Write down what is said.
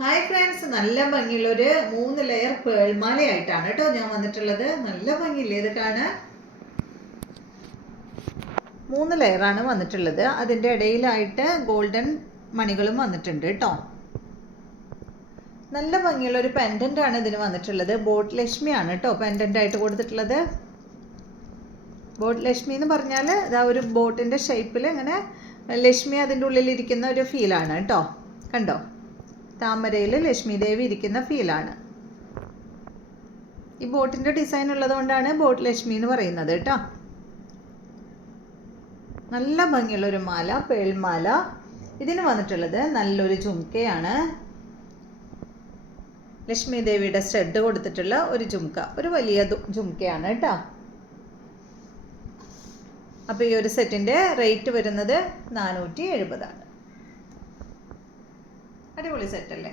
Hi friends, നല്ല ഭംഗിയുള്ളൊരു 3 layer പേൾമാലയായിട്ടാണ് കേട്ടോ ഞാൻ വന്നിട്ടുള്ളത്. നല്ല ഭംഗിയില്ലേ ഇത് കാണാൻ? 3 ലെയറാണ് വന്നിട്ടുള്ളത്. അതിൻ്റെ ഇടയിലായിട്ട് ഗോൾഡൻ മണികളും വന്നിട്ടുണ്ട് കേട്ടോ. നല്ല ഭംഗിയുള്ളൊരു പെൻഡൻ്റ് ആണ് ഇതിന് വന്നിട്ടുള്ളത്. ബോട്ട് ലക്ഷ്മിയാണ് കേട്ടോ പെൻഡൻ്റ് ആയിട്ട് കൊടുത്തിട്ടുള്ളത്. ബോട്ട് ലക്ഷ്മി എന്ന് പറഞ്ഞാൽ ഇതാ ഒരു ബോട്ടിൻ്റെ ഷേപ്പിൽ ഇങ്ങനെ ലക്ഷ്മി അതിൻ്റെ ഉള്ളിലിരിക്കുന്ന ഒരു ഫീലാണ് കേട്ടോ. കണ്ടോ, താമരയിൽ ലക്ഷ്മി ദേവി ഇരിക്കുന്ന ഫീലാണ്. ഈ ബോട്ടിൻ്റെ ഡിസൈൻ ഉള്ളതുകൊണ്ടാണ് ബോട്ട് ലക്ഷ്മി എന്ന് പറയുന്നത് കേട്ടോ. നല്ല ഭംഗിയുള്ളൊരു മാല, പേൾമാല. ഇതിന് വന്നിട്ടുള്ളത് നല്ലൊരു ജുംക്കയാണ്. ലക്ഷ്മി ദേവിയുടെ സ്റ്റഡ് കൊടുത്തിട്ടുള്ള ഒരു ജുംക്ക, ഒരു വലിയ ജുംക്കയാണ് കേട്ടോ. അപ്പോൾ ഈ ഒരു സെറ്റിൻ്റെ റേറ്റ് വരുന്നത് 470 ആണ്. അടിപൊളി സെറ്റല്ലേ?